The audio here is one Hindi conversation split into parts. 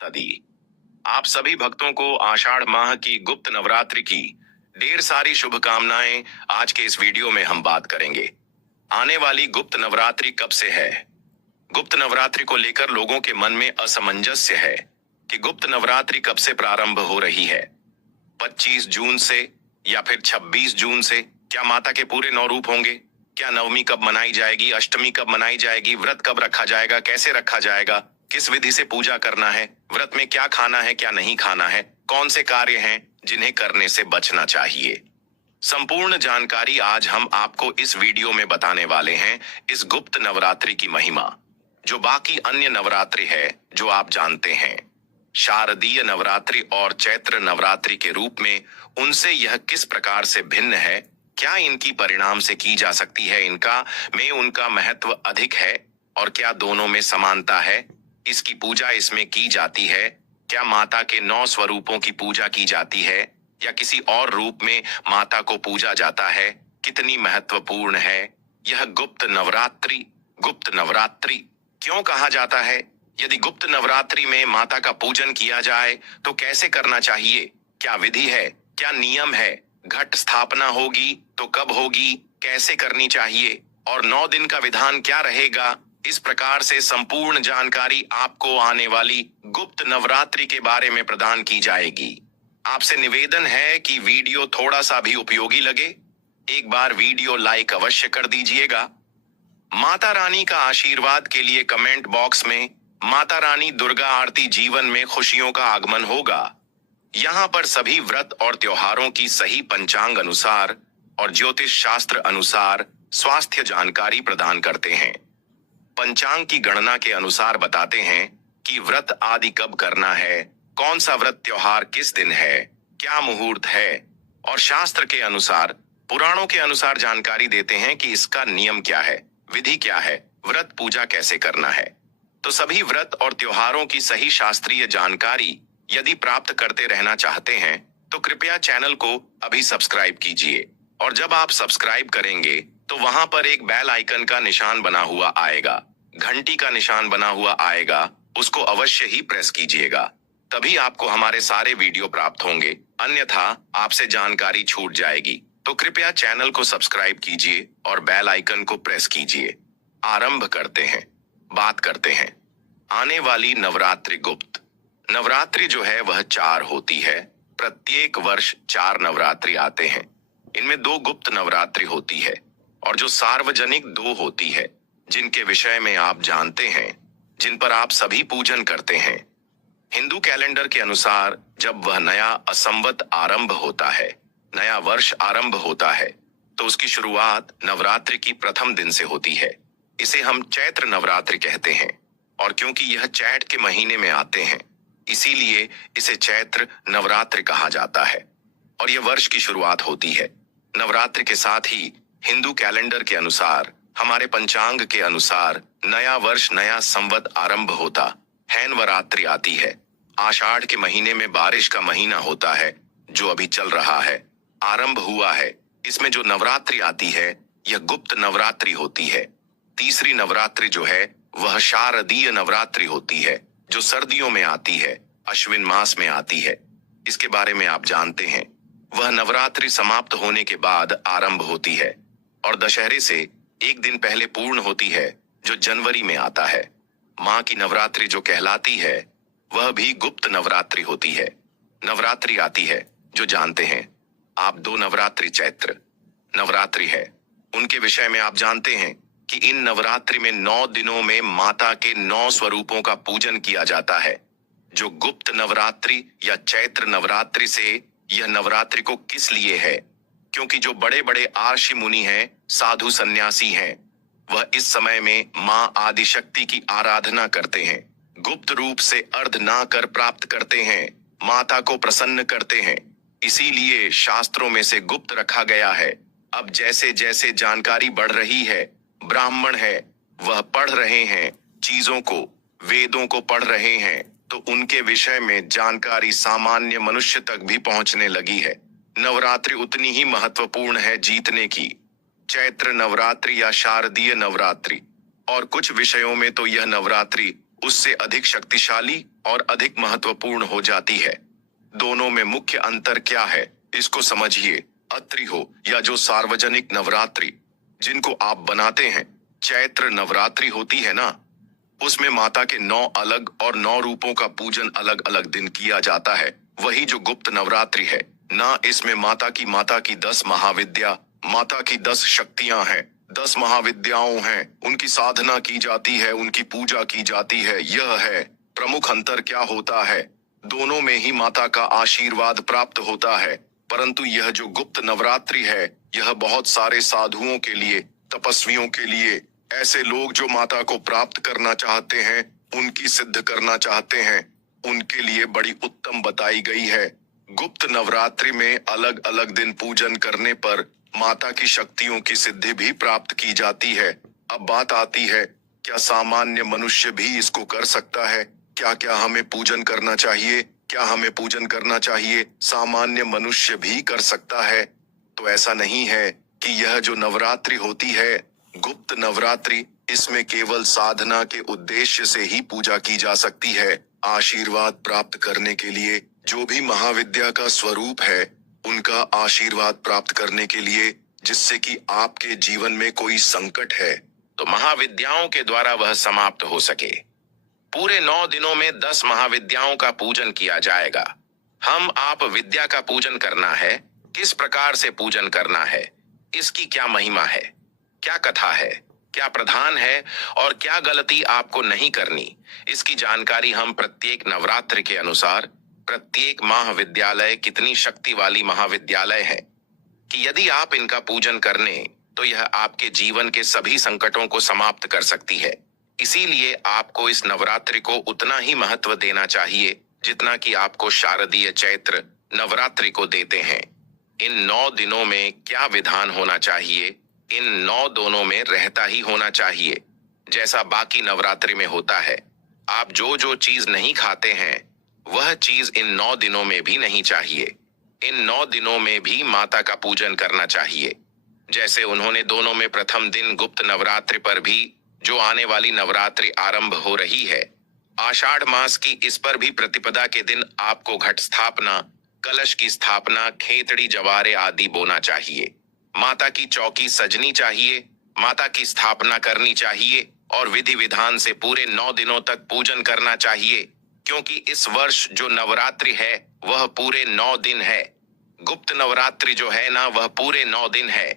दी। आप सभी भक्तों को आषाढ़ माह की गुप्त नवरात्रि की ढेर सारी शुभकामनाएं। आज के इस वीडियो में हम बात करेंगे आने वाली गुप्त नवरात्रि कब से है। गुप्त नवरात्रि को लेकर लोगों के मन में असमंजस्य है कि गुप्त नवरात्रि कब से प्रारंभ हो रही है, 25 जून से या फिर 26 जून से। क्या माता के पूरे 9 रूप होंगे? क्या नवमी कब मनाई जाएगी? अष्टमी कब मनाई जाएगी? व्रत कब रखा जाएगा? कैसे रखा जाएगा? किस विधि से पूजा करना है? व्रत में क्या खाना है, क्या नहीं खाना है? कौन से कार्य हैं जिन्हें करने से बचना चाहिए? संपूर्ण जानकारी आज हम आपको इस वीडियो में बताने वाले हैं। इस गुप्त नवरात्रि की महिमा, जो बाकी अन्य नवरात्रि है जो आप जानते हैं, शारदीय नवरात्रि और चैत्र नवरात्रि के रूप में, उनसे यह किस प्रकार से भिन्न है? क्या इनकी परिणाम से की जा सकती है इनका में उनका महत्व अधिक है, और क्या दोनों में समानता है? इसकी पूजा इसमें की जाती है? क्या माता के 9 स्वरूपों की पूजा की जाती है या किसी और रूप में माता को पूजा जाता है? कितनी महत्वपूर्ण है यह गुप्त नवरात्रि? गुप्त नवरात्रि क्यों कहा जाता है? यदि गुप्त नवरात्रि में माता का पूजन किया जाए तो कैसे करना चाहिए? क्या विधि है? क्या नियम है? घट स्थापना होगी तो कब होगी? कैसे करनी चाहिए? और 9 दिन का विधान क्या रहेगा? इस प्रकार से संपूर्ण जानकारी आपको आने वाली गुप्त नवरात्रि के बारे में प्रदान की जाएगी। आपसे निवेदन है कि वीडियो थोड़ा सा भी उपयोगी लगे, एक बार वीडियो लाइक अवश्य कर दीजिएगा। माता रानी का आशीर्वाद के लिए कमेंट बॉक्स में माता रानी दुर्गा आरती जीवन में खुशियों का आगमन होगा। यहाँ पर सभी व्रत और त्योहारों की सही पंचांग अनुसार और ज्योतिष शास्त्र अनुसार स्वास्थ्य जानकारी प्रदान करते हैं। पंचांग की गणना के अनुसार बताते हैं कि व्रत आदि कब करना है, कौन सा व्रत त्योहार किस दिन है, क्या मुहूर्त है, और शास्त्र के अनुसार, पुराणों के अनुसार जानकारी देते हैं कि इसका नियम क्या है, विधि क्या है, व्रत पूजा कैसे करना है। तो सभी व्रत और त्योहारों की सही शास्त्रीय जानकारी यदि प्राप्त करते रहना चाहते हैं तो कृपया चैनल को अभी सब्सक्राइब कीजिए, और जब आप सब्सक्राइब करेंगे तो वहां पर एक बेल आइकन का निशान बना हुआ आएगा, घंटी का निशान बना हुआ आएगा, उसको अवश्य ही प्रेस कीजिएगा, तभी आपको हमारे सारे वीडियो प्राप्त होंगे। अन्यथा आपसे जानकारी छूट जाएगी। तो कृपया चैनल को सब्सक्राइब कीजिए और बेल आइकन को प्रेस कीजिए। आरंभ करते हैं, बात करते हैं आने वाली नवरात्रि। गुप्त नवरात्रि जो है वह 4 होती है। प्रत्येक वर्ष 4 नवरात्रि आते हैं। इनमें 2 गुप्त नवरात्रि होती है और जो सार्वजनिक 2 होती है, जिनके विषय में आप जानते हैं, जिन पर आप सभी पूजन करते हैं। हिंदू कैलेंडर के अनुसार जब वह नया असंवत आरंभ होता है, नया वर्ष आरंभ होता है, तो उसकी शुरुआत नवरात्रि की प्रथम दिन से होती है। इसे हम चैत्र नवरात्रि कहते हैं, और क्योंकि यह चैत के महीने में आते हैं, इसीलिए इसे चैत्र नवरात्रि कहा जाता है, और यह वर्ष की शुरुआत होती है। नवरात्रि के साथ ही हिंदू कैलेंडर के अनुसार, हमारे पंचांग के अनुसार, नया वर्ष, नया संवत आरंभ होता है। नवरात्रि आती है। आषाढ़ के महीने में बारिश का महीना होता है, जो अभी चल रहा है, आरंभ हुआ है। इसमें जो नवरात्रि आती है यह गुप्त नवरात्रि होती है। तीसरी नवरात्रि जो है वह शारदीय नवरात्रि होती है, जो सर्दियों में आती है, अश्विन मास में आती है। इसके बारे में आप जानते हैं। वह नवरात्रि समाप्त होने के बाद आरंभ होती है और दशहरे से एक दिन पहले पूर्ण होती है, जो जनवरी में आता है। माँ की नवरात्रि जो कहलाती है वह भी गुप्त नवरात्रि होती है। नवरात्रि आती है जो जानते हैं आप, 2 नवरात्रि चैत्र नवरात्रि है। उनके विषय में आप जानते हैं कि इन नवरात्रि में 9 दिनों में माता के 9 स्वरूपों का पूजन किया जाता है। जो गुप्त नवरात्रि या चैत्र नवरात्रि से यह नवरात्रि को किस लिए है? क्योंकि जो बड़े बड़े आर्षि मुनि हैं, साधु सन्यासी हैं, वह इस समय में माँ आदिशक्ति की आराधना करते हैं, गुप्त रूप से अर्ध ना कर प्राप्त करते हैं, माता को प्रसन्न करते हैं। इसीलिए शास्त्रों में से गुप्त रखा गया है। अब जैसे जैसे जानकारी बढ़ रही है, ब्राह्मण है वह पढ़ रहे हैं चीजों को, वेदों को पढ़ रहे हैं, तो उनके विषय में जानकारी सामान्य मनुष्य तक भी पहुंचने लगी है। नवरात्रि उतनी ही महत्वपूर्ण है जीतने की। चैत्र नवरात्रि या शारदीय नवरात्रि, और कुछ विषयों में तो यह नवरात्रि उससे अधिक शक्तिशाली और अधिक महत्वपूर्ण हो जाती है। दोनों में मुख्य अंतर क्या है, इसको समझिए। अत्रि हो या जो सार्वजनिक नवरात्रि जिनको आप बनाते हैं, चैत्र नवरात्रि होती है ना, उसमें माता के 9 अलग और 9 रूपों का पूजन अलग अलग दिन किया जाता है। वही जो गुप्त नवरात्रि है ना, इसमें माता की 10 महाविद्या, माता की 10 शक्तियां हैं, 10 महाविद्याओं हैं, उनकी साधना की जाती है, उनकी पूजा की जाती है। यह है प्रमुख अंतर। क्या होता है, दोनों में ही माता का आशीर्वाद प्राप्त होता है, परंतु यह जो गुप्त नवरात्रि है, यह बहुत सारे साधुओं के लिए, तपस्वियों के लिए, ऐसे लोग जो माता को प्राप्त करना चाहते हैं, उनकी सिद्ध करना चाहते हैं, उनके लिए बड़ी उत्तम बताई गई है। गुप्त नवरात्रि में अलग अलग दिन पूजन करने पर माता की शक्तियों की सिद्धि भी प्राप्त की जाती है। अब बात आती है, क्या सामान्य मनुष्य भी इसको कर सकता है? क्या क्या हमें पूजन करना चाहिए? क्या हमें पूजन करना चाहिए? सामान्य मनुष्य भी कर सकता है? तो ऐसा नहीं है कि यह जो नवरात्रि होती है, गुप्त नवरात्रि, इसमें केवल साधना के उद्देश्य से ही पूजा की जा सकती है। आशीर्वाद प्राप्त करने के लिए, जो भी महाविद्या का स्वरूप है, उनका आशीर्वाद प्राप्त करने के लिए, जिससे कि आपके जीवन में कोई संकट है तो महाविद्याओं के द्वारा वह समाप्त हो सके। पूरे 9 दिनों में 10 महाविद्याओं का पूजन किया जाएगा। हम आप विद्या का पूजन करना है, किस प्रकार से पूजन करना है, इसकी क्या महिमा है, क्या कथा है, क्या प्रधान है और क्या गलती आपको नहीं करनी, इसकी जानकारी हम प्रत्येक नवरात्र के अनुसार, प्रत्येक महाविद्यालय कितनी शक्ति वाली महाविद्यालय है कि यदि आप इनका पूजन करने तो यह आपके जीवन के सभी संकटों को समाप्त कर सकती है। इसीलिए आपको इस नवरात्रि को उतना ही महत्व देना चाहिए जितना कि आपको शारदीय चैत्र नवरात्रि को देते हैं। इन 9 दिनों में क्या विधान होना चाहिए, इन 9 दोनों में रहता ही होना चाहिए जैसा बाकी नवरात्रि में होता है। आप जो जो चीज नहीं खाते हैं, वह चीज इन 9 दिनों में भी नहीं चाहिए। इन 9 दिनों में भी माता का पूजन करना चाहिए। जैसे उन्होंने दोनों में प्रथम दिन गुप्त नवरात्रि पर भी, जो आने वाली नवरात्रि आरंभ हो रही है आषाढ़ मास की, इस पर भी प्रतिपदा के दिन आपको घट स्थापना, कलश की स्थापना, खेतड़ी जवारे आदि बोना चाहिए। माता की चौकी सजनी चाहिए, माता की स्थापना करनी चाहिए और विधि विधान से पूरे 9 दिनों तक पूजन करना चाहिए, क्योंकि इस वर्ष जो नवरात्रि है वह पूरे 9 दिन है। गुप्त नवरात्रि जो है ना, वह पूरे 9 दिन है।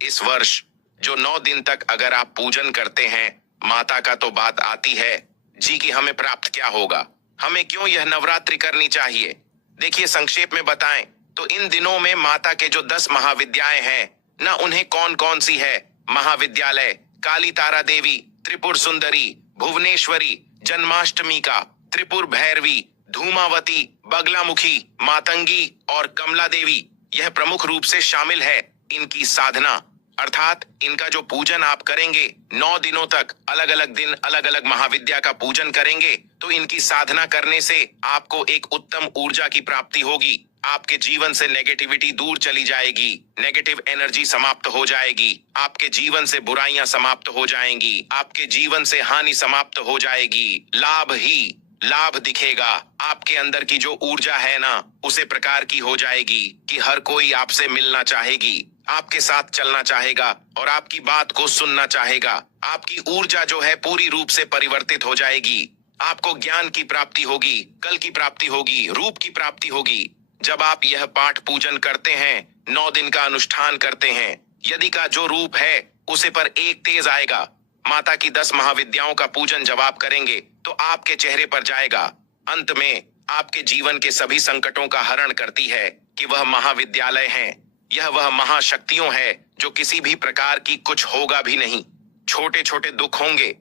इस वर्ष जो 9 दिन तक अगर आप पूजन करते हैं माता का, तो बात आती है जी कि हमें प्राप्त क्या होगा, हमें क्यों यह नवरात्रि करनी चाहिए। देखिए, संक्षेप में बताएं तो इन दिनों में माता के जो 10 महाविद्याएं हैं ना, उन्हें कौन कौन सी है महाविद्यालय? काली तारा देवी, त्रिपुर सुंदरी, भुवनेश्वरी, जन्माष्टमी का, त्रिपुर भैरवी, धूमावती, बगलामुखी, मातंगी और कमला देवी, यह प्रमुख रूप से शामिल है। इनकी साधना अर्थात इनका जो पूजन आप करेंगे 9 दिनों तक, अलग अलग दिन अलग अलग महाविद्या का पूजन करेंगे, तो इनकी साधना करने से आपको एक उत्तम ऊर्जा की प्राप्ति होगी। आपके जीवन से नेगेटिविटी दूर चली जाएगी, नेगेटिव एनर्जी समाप्त हो जाएगी, आपके जीवन से बुराइयां समाप्त हो जाएंगी, आपके जीवन से हानि समाप्त हो जाएगी, लाभ ही लाभ दिखेगा। आपके अंदर की जो ऊर्जा है ना, उसे प्रकार की हो जाएगी कि हर कोई आपसे मिलना चाहेगी, आपके साथ चलना चाहेगा और आपकी बात को सुनना चाहेगा। आपकी ऊर्जा जो है पूरी रूप से परिवर्तित हो जाएगी। आपको ज्ञान की प्राप्ति होगी, कल की प्राप्ति होगी, रूप की प्राप्ति होगी। जब आप यह पाठ पूजन करते हैं, 9 दिन का अनुष्ठान करते हैं, यदि का जो रूप है उसे पर एक तेज आएगा। माता की 10 महाविद्याओं का पूजन जब आप करेंगे तो आपके चेहरे पर जाएगा। अंत में आपके जीवन के सभी संकटों का हरण करती है कि वह महाविद्यालय हैं। यह वह महाशक्तियों है जो किसी भी प्रकार की कुछ होगा भी नहीं। छोटे छोटे दुख होंगे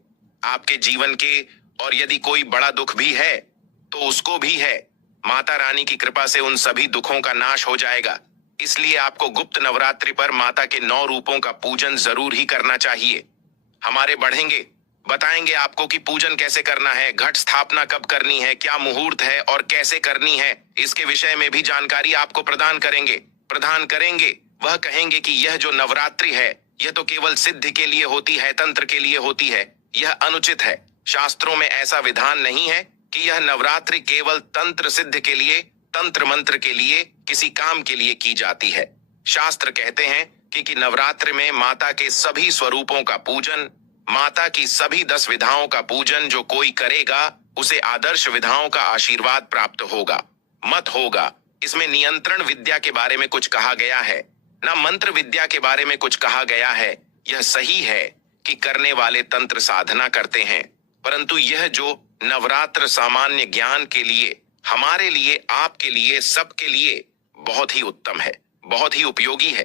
आपके जीवन के, और यदि कोई बड़ा दुख भी है तो उसको भी है माता रानी की कृपा से उन सभी दुखों का नाश हो जाएगा। इसलिए आपको गुप्त नवरात्रि पर माता के 9 रूपों का पूजन जरूर ही करना चाहिए। हमारे बढ़ेंगे, बताएंगे आपको कि पूजन कैसे करना है, घट स्थापना कब करनी है, क्या मुहूर्त है और कैसे करनी है, इसके विषय में भी जानकारी आपको प्रदान करेंगे। वह कहेंगे कि यह जो नवरात्रि है यह तो केवल सिद्धि के लिए होती है, तंत्र के लिए होती है, यह अनुचित है। शास्त्रों में ऐसा विधान नहीं है कि यह नवरात्रि केवल तंत्र सिद्ध के लिए, तंत्र मंत्र के लिए, किसी काम के लिए की जाती है। शास्त्र कहते हैं कि नवरात्रि में माता के सभी स्वरूपों का पूजन, माता की सभी 10 विधाओं का पूजन जो कोई करेगा उसे आदर्श विधाओं का आशीर्वाद प्राप्त होगा, मत होगा। इसमें नियंत्रण विद्या के बारे में कुछ कहा गया है, ना मंत्र विद्या के बारे में कुछ कहा गया है। यह सही है कि करने वाले तंत्र साधना करते हैं, परंतु यह जो नवरात्र सामान्य ज्ञान के लिए, हमारे लिए, आपके लिए, सबके लिए बहुत ही उत्तम है, बहुत ही उपयोगी है।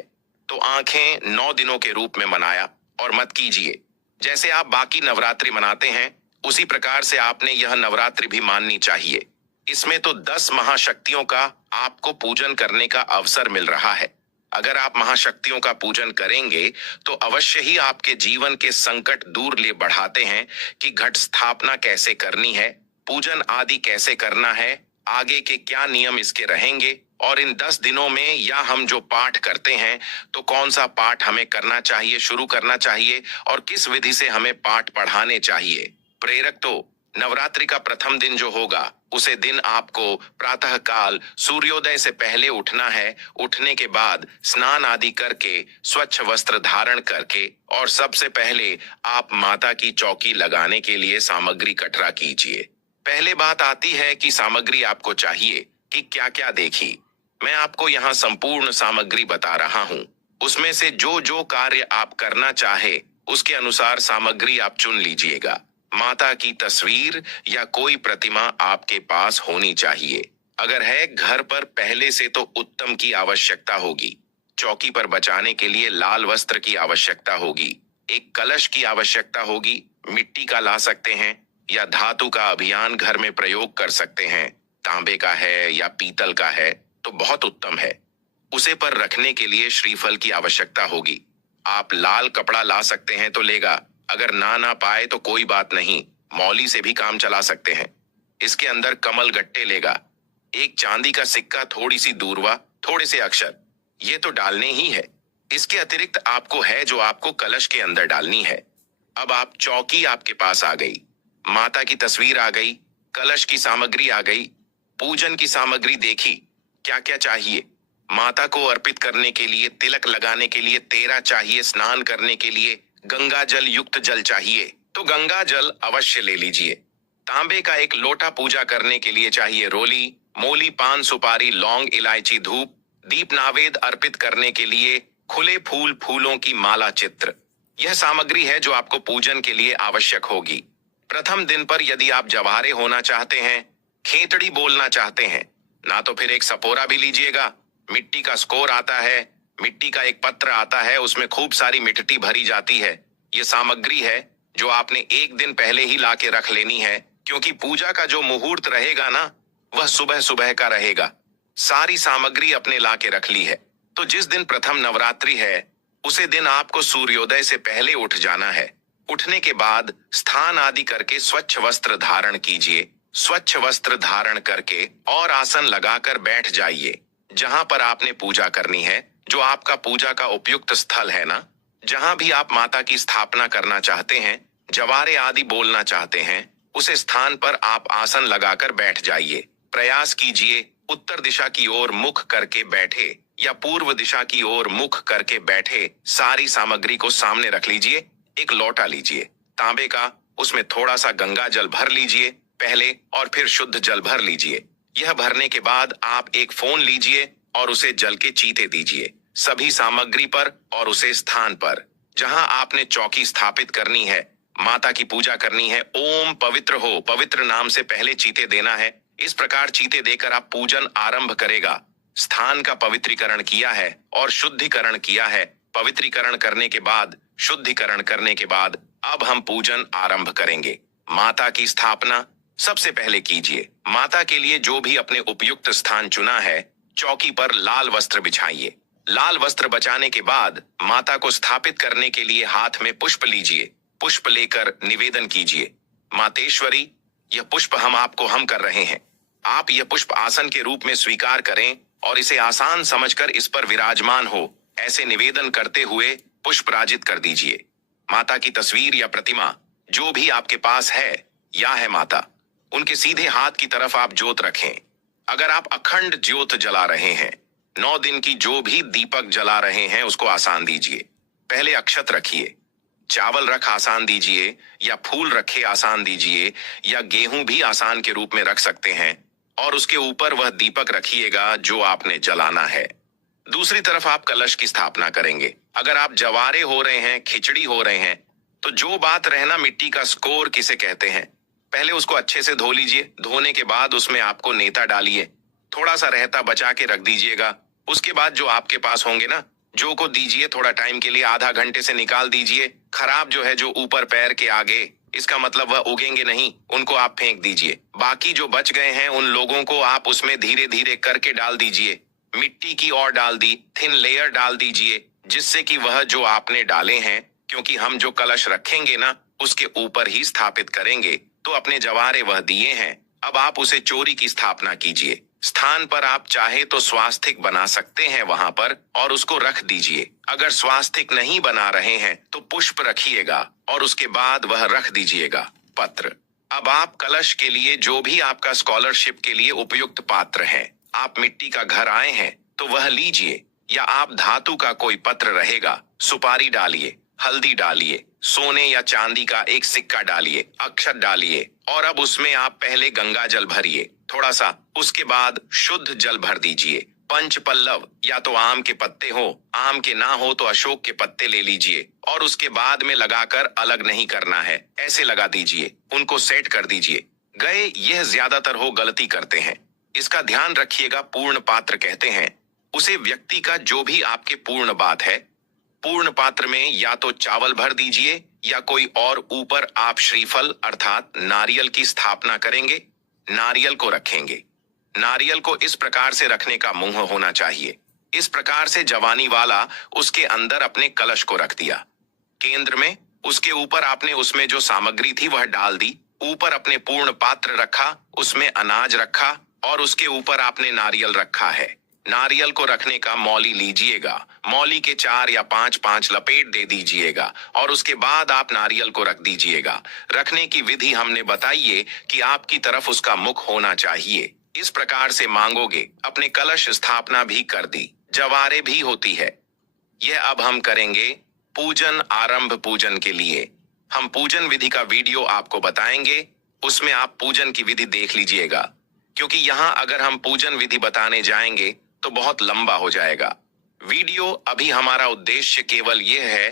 तो आंखें 9 दिनों के रूप में मनाया और मत कीजिए। जैसे आप बाकी नवरात्रि मनाते हैं उसी प्रकार से आपने यह नवरात्रि भी माननी चाहिए। इसमें तो 10 महाशक्तियों का आपको पूजन करने का अवसर मिल रहा है। अगर आप महाशक्तियों का पूजन करेंगे तो अवश्य ही आपके जीवन के संकट दूर ले बढ़ाते हैं कि घट स्थापना कैसे करनी है, पूजन आदि कैसे करना है, आगे के क्या नियम इसके रहेंगे, और इन 10 दिनों में या हम जो पाठ करते हैं तो कौन सा पाठ हमें करना चाहिए, शुरू करना चाहिए, और किस विधि से हमें पाठ पढ़ाने चाहिए। प्रेरक तो नवरात्रि का प्रथम दिन जो होगा उसे दिन आपको प्रातः काल सूर्योदय से पहले उठना है। उठने के बाद स्नान आदि करके स्वच्छ वस्त्र धारण करके और सबसे पहले आप माता की चौकी लगाने के लिए सामग्री इकट्ठा कीजिए। पहले बात आती है कि सामग्री आपको चाहिए कि क्या क्या देखी। मैं आपको यहाँ संपूर्ण सामग्री बता रहा हूँ, उसमें से जो जो कार्य आप करना चाहे उसके अनुसार सामग्री आप चुन लीजिएगा। माता की तस्वीर या कोई प्रतिमा आपके पास होनी चाहिए। अगर है घर पर पहले से तो उत्तम की आवश्यकता होगी। चौकी पर बचाने के लिए लाल वस्त्र की आवश्यकता होगी। एक कलश की आवश्यकता होगी, मिट्टी का ला सकते हैं या धातु का अभियान घर में प्रयोग कर सकते हैं। तांबे का है या पीतल का है तो बहुत उत्तम है। उसे पर रखने के लिए श्रीफल की आवश्यकता होगी। आप लाल कपड़ा ला सकते हैं तो लेगा, अगर ना पाए तो कोई बात नहीं, मौली से भी काम चला सकते हैं। इसके अंदर कमल गट्टे लेगा, एक चांदी का सिक्का, थोड़ी सी दूर्वा, थोड़े से अक्षर, ये तो डालने ही है। इसके अतिरिक्त आपको है जो आपको कलश के अंदर डालनी है। अब आप चौकी आपके पास आ गई, माता की तस्वीर आ गई, कलश की सामग्री आ गई, पूजन की सामग्री देखी, क्या क्या चाहिए। माता को अर्पित करने के लिए, तिलक लगाने के लिए तेरा चाहिए, स्नान करने के लिए गंगा जल युक्त जल चाहिए तो गंगा जल अवश्य ले लीजिए। तांबे का एक लोटा पूजा करने के लिए चाहिए। रोली, मोली, पान, सुपारी, लौंग, इलायची, धूप, दीप, नावेद अर्पित करने के लिए खुले फूल, फूलों की माला, चित्र। यह सामग्री है जो आपको पूजन के लिए आवश्यक होगी। प्रथम दिन पर यदि आप जवारे होना चाहते हैं, खेतड़ी बोलना चाहते हैं, ना तो फिर एक सपोरा भी लीजिएगा। मिट्टी का स्कोर आता है, मिट्टी का एक पत्र आता है, उसमें खूब सारी मिट्टी भरी जाती है। ये सामग्री है जो आपने एक दिन पहले ही लाके रख लेनी है, क्योंकि पूजा का जो मुहूर्त रहेगा ना वह सुबह सुबह का रहेगा। सारी सामग्री अपने लाके रख ली है तो जिस दिन प्रथम नवरात्रि है उसे दिन आपको सूर्योदय से पहले उठ जाना है। उठने के बाद स्थान आदि करके स्वच्छ वस्त्र धारण कीजिए। स्वच्छ वस्त्र धारण करके और आसन लगाकर बैठ जाइए जहां पर आपने पूजा करनी है, जो आपका पूजा का उपयुक्त स्थल है ना, जहां भी आप माता की स्थापना करना चाहते हैं, जवारे आदि बोलना चाहते हैं, उस स्थान पर आप आसन लगाकर बैठ जाइए। प्रयास कीजिए उत्तर दिशा की ओर मुख करके बैठे या पूर्व दिशा की ओर मुख करके बैठे। सारी सामग्री को सामने रख लीजिए। एक लोटा लीजिए तांबे का, उसमें थोड़ा सा गंगा जल भर लीजिए पहले और फिर शुद्ध जल भर लीजिए। यह भरने के बाद आप एक फोन लीजिए और उसे जल के चीते दीजिए सभी सामग्री पर और उसे स्थान पर जहां आपने चौकी स्थापित करनी है, माता की पूजा करनी है। ओम पवित्र हो, पवित्र नाम से पहले चीते देना है। इस प्रकार चीते देकर आप पूजन आरंभ करेगा। स्थान का पवित्रीकरण किया है और शुद्धिकरण किया है। पवित्रीकरण करने के बाद, शुद्धिकरण करने के बाद अब हम पूजन आरंभ करेंगे। माता की स्थापना सबसे पहले कीजिए। माता के लिए जो भी अपने उपयुक्त स्थान चुना है, चौकी पर लाल वस्त्र बिछाइए। लाल वस्त्र बचाने के बाद माता को स्थापित करने के लिए हाथ में पुष्प लीजिए। पुष्प लेकर निवेदन कीजिए, मातेश्वरी यह पुष्प हम कर रहे हैं। आप यह पुष्प आसन के रूप में स्वीकार करें और इसे आसान समझकर इस पर विराजमान हो, ऐसे निवेदन करते हुए पुष्प राजित कर दीजिए। माता की तस्वीर या प्रतिमा जो भी आपके पास है, या है माता, उनके सीधे हाथ की तरफ आप ज्योत रखें। अगर आप अखंड ज्योत जला रहे हैं, 9 दिन की जो भी दीपक जला रहे हैं उसको आसान दीजिए। पहले अक्षत रखिए, चावल रख आसान दीजिए, या फूल रखे आसान दीजिए, या गेहूं भी आसान के रूप में रख सकते हैं, और उसके ऊपर वह दीपक रखिएगा जो आपने जलाना है। दूसरी तरफ आप कलश की स्थापना करेंगे। अगर आप जवारे हो रहे हैं, खिचड़ी हो रहे हैं, तो जो बात रहना मिट्टी का स्कोर किसे कहते हैं, पहले उसको अच्छे से धो लीजिए। धोने के बाद उसमें आपको नेता डालिए, थोड़ा सा रहता बचा के रख दीजिएगा। उसके बाद जो आपके पास होंगे ना, जो को दीजिए थोड़ा टाइम के लिए, आधा घंटे से निकाल दीजिए। खराब जो है जो ऊपर पैर के आगे, इसका मतलब वह उगेंगे नहीं, उनको आप फेंक दीजिए। बाकी जो बच गए हैं उन लोगों को आप उसमें धीरे धीरे करके डाल दीजिए। मिट्टी की और डाल दी, थिन लेयर डाल दीजिए, जिससे कि वह जो आपने डाले हैं, क्योंकि हम जो कलश रखेंगे ना उसके ऊपर ही स्थापित करेंगे, तो अपने जवारे वह दिए हैं। अब आप उसे चोरी की स्थापना कीजिए। स्थान पर आप चाहे तो स्वास्तिक बना सकते हैं वहां पर, और उसको रख दीजिए। अगर स्वास्तिक नहीं बना रहे हैं तो पुष्प रखिएगा और उसके बाद वह रख दीजिएगा पत्र। अब आप कलश के लिए जो भी आपका स्कॉलरशिप के लिए उपयुक्त पात्र है, आप मिट्टी का घर आए हैं तो वह लीजिए, या आप धातु का कोई पत्र रहेगा, सुपारी डालिए, हल्दी डालिए, सोने या चांदी का एक सिक्का डालिए, अक्षत डालिए, और अब उसमें आप पहले गंगा जल भरिए थोड़ा सा, उसके बाद शुद्ध जल भर दीजिए। पंच पल्लव या तो आम के पत्ते हो, आम के ना हो तो अशोक के पत्ते ले लीजिए, और उसके बाद में लगाकर अलग नहीं करना है, ऐसे लगा दीजिए, उनको सेट कर दीजिए। गए यह ज्यादातर हो गलती करते हैं, इसका ध्यान रखिएगा। पूर्ण पात्र कहते हैं उसे व्यक्ति का जो भी आपके पूर्ण बात है। पूर्ण पात्र में या तो चावल भर दीजिए, या कोई और ऊपर आप श्रीफल अर्थात नारियल की स्थापना करेंगे, नारियल को रखेंगे। नारियल को इस प्रकार से रखने का मुंह होना चाहिए, इस प्रकार से जवानी वाला उसके अंदर अपने कलश को रख दिया। केंद्र में उसके ऊपर आपने उसमें जो सामग्री थी वह डाल दी, ऊपर अपने पूर्ण पात्र रखा, उसमें अनाज रखा, और उसके ऊपर आपने नारियल रखा है। नारियल को रखने का मौली लीजिएगा, मौली के 4 या 5 लपेट दे दीजिएगा, और उसके बाद आप नारियल को रख दीजिएगा। रखने की विधि हमने बताइए कि आपकी तरफ उसका मुख होना चाहिए। इस प्रकार से मांगोगे। अपने कलश स्थापना भी कर दी, जवारे भी होती है। यह अब हम करेंगे पूजन आरंभ। पूजन के लिए हम पूजन विधि का वीडियो आपको बताएंगे, उसमें आप पूजन की विधि देख लीजिएगा, क्योंकि यहाँ अगर हम पूजन विधि बताने जाएंगे तो बहुत लंबा हो जाएगा वीडियो। अभी हमारा उद्देश्य केवल यह है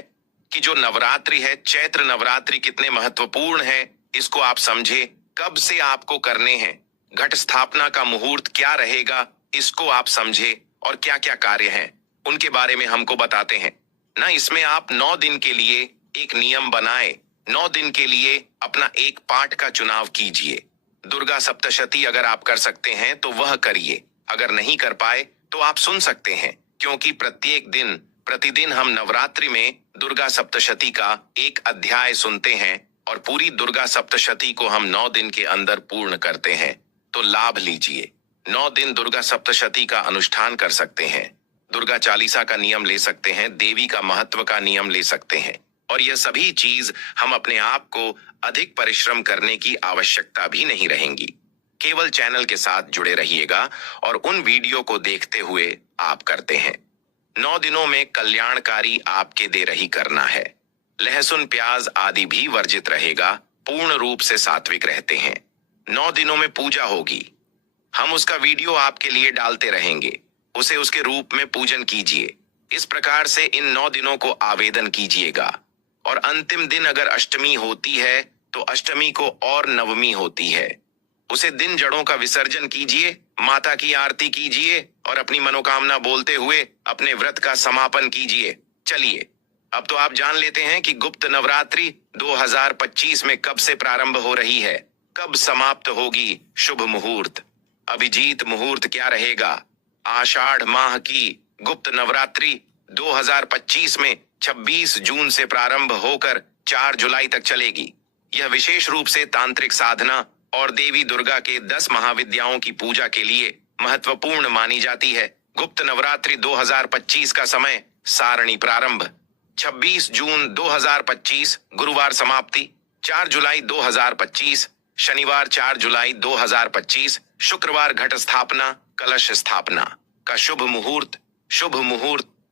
कि जो नवरात्रि है, चैत्र नवरात्रि कितने महत्वपूर्ण है, इसको आप समझे, कब से आपको करने हैं, घट स्थापना का मुहूर्त क्या रहेगा, इसको आप समझे, और क्या क्या कार्य हैं उनके बारे में हमको बताते हैं ना। इसमें आप 9 दिन के लिए एक नियम बनाए, 9 दिन के लिए अपना एक पाठ का चुनाव कीजिए। दुर्गा सप्तशती अगर आप कर सकते हैं तो वह करिए, अगर नहीं कर पाए तो आप सुन सकते हैं, क्योंकि प्रत्येक दिन प्रतिदिन हम नवरात्रि में दुर्गा सप्तशती का एक अध्याय सुनते हैं, और पूरी दुर्गा सप्तशती को हम 9 दिन के अंदर पूर्ण करते हैं। तो लाभ लीजिए, 9 दिन दुर्गा सप्तशती का अनुष्ठान कर सकते हैं, दुर्गा चालीसा का नियम ले सकते हैं, देवी का महत्व का नियम ले सकते हैं, और यह सभी चीज हम अपने आप को अधिक परिश्रम करने की आवश्यकता भी नहीं रहेंगी। केवल चैनल के साथ जुड़े रहिएगा और उन वीडियो को देखते हुए आप करते हैं। 9 दिनों में कल्याणकारी आपके दे रही करना है। लहसुन प्याज आदि भी वर्जित रहेगा, पूर्ण रूप से सात्विक रहते हैं। 9 दिनों में पूजा होगी, हम उसका वीडियो आपके लिए डालते रहेंगे, उसे उसके रूप में पूजन कीजिए। इस प्रकार से इन 9 दिनों को आवेदन कीजिएगा, और अंतिम दिन अगर अष्टमी होती है तो अष्टमी को और नवमी होती है, उसे दिन जड़ों का विसर्जन कीजिए, माता की आरती कीजिए, और अपनी मनोकामना बोलते हुए अपने व्रत का समापन कीजिए। चलिए अब तो आप जान लेते हैं कि गुप्त नवरात्रि 2025 में कब से प्रारंभ हो रही है, कब समाप्त होगी। शुभ मुहूर्त, अभिजीत मुहूर्त क्या रहेगा। आषाढ़ माह की गुप्त नवरात्रि 2025 में 26 जून से प्रारंभ होकर 4 जुलाई तक चलेगी। यह विशेष रूप से तांत्रिक साधना और देवी दुर्गा के 10 महाविद्याओं की पूजा के लिए महत्वपूर्ण मानी जाती है। गुप्त नवरात्रि 2025 का समय सारणी प्रारंभ 26 जून 2025 गुरुवार, समाप्ति 4 जुलाई 2025 शनिवार 4 जुलाई 2025, शुक्रवार घट स्थापना कलश स्थापना का शुभ मुहूर्त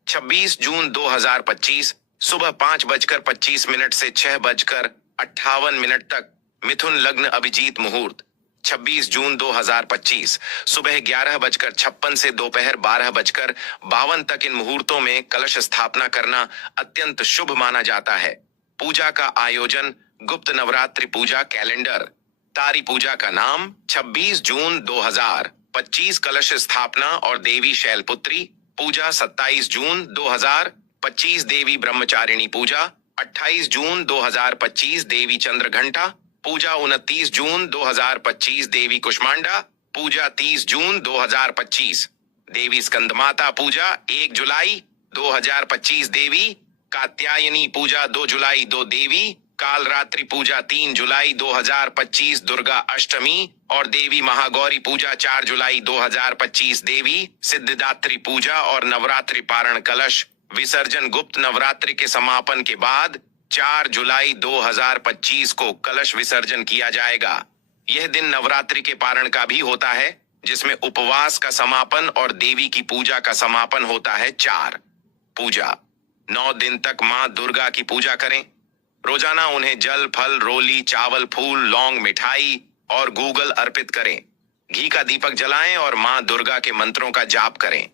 26 जून 2025 सुबह 5:25 से 6:58 तक। मिथुन लग्न अभिजीत मुहूर्त 26 जून 2025 सुबह 11:56 से दोपहर 12:52 तक। इन मुहूर्तों में कलश स्थापना करना अत्यंत शुभ माना जाता है। पूजा का आयोजन गुप्त नवरात्रि पूजा कैलेंडर। तारी पूजा का नाम 26 जून 2025 कलश स्थापना और देवी शैलपुत्री पूजा। 27 जून 2025 देवी ब्रह्मचारिणी पूजा। 28 जून 2025 देवी चंद्रघंटा पूजा। 29 जून 2025 देवी कुष्मांडा पूजा। 30 जून 2025 देवी स्कंदमाता पूजा। 1 जुलाई 2025 देवी कात्यायनी पूजा। 2 जुलाई 2 देवी कालरात्रि पूजा। 3 जुलाई 2025 दुर्गा अष्टमी और देवी महागौरी पूजा। 4 जुलाई 2025 देवी सिद्धिदात्री पूजा और नवरात्रि पारण कलश विसर्जन। गुप्त नवरात्रि के समापन के बाद 4 जुलाई 2025 को कलश विसर्जन किया जाएगा। यह दिन नवरात्रि के पारण का भी होता है, जिसमें उपवास का समापन और देवी की पूजा का समापन होता है। 4 पूजा 9 दिन तक मां दुर्गा की पूजा करें। रोजाना उन्हें जल फल रोली चावल फूल लौंग मिठाई और गूगल अर्पित करें। घी का दीपक जलाएं और मां दुर्गा के मंत्रों का जाप करें।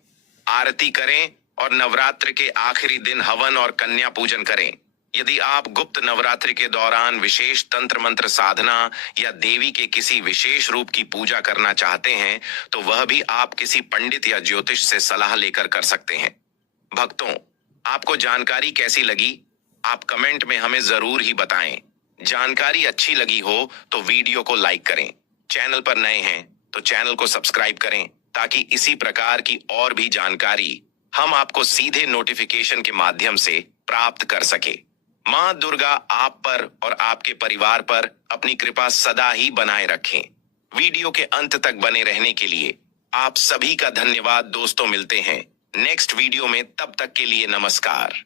आरती करें और नवरात्रि के आखिरी दिन हवन और कन्या पूजन करें। यदि आप गुप्त नवरात्रि के दौरान विशेष तंत्र मंत्र साधना या देवी के किसी विशेष रूप की पूजा करना चाहते हैं, तो वह भी आप किसी पंडित या ज्योतिष से सलाह लेकर कर सकते हैं। भक्तों, आपको जानकारी कैसी लगी? आप कमेंट में हमें जरूर ही बताएं। जानकारी अच्छी लगी हो तो वीडियो को लाइक करें। चैनल पर नए हैं तो चैनल को सब्सक्राइब करें, ताकि इसी प्रकार की और भी जानकारी हम आपको सीधे नोटिफिकेशन के माध्यम से प्राप्त कर सके। मां दुर्गा आप पर और आपके परिवार पर अपनी कृपा सदा ही बनाए रखें। वीडियो के अंत तक बने रहने के लिए आप सभी का धन्यवाद दोस्तों। मिलते हैं नेक्स्ट वीडियो में, तब तक के लिए नमस्कार।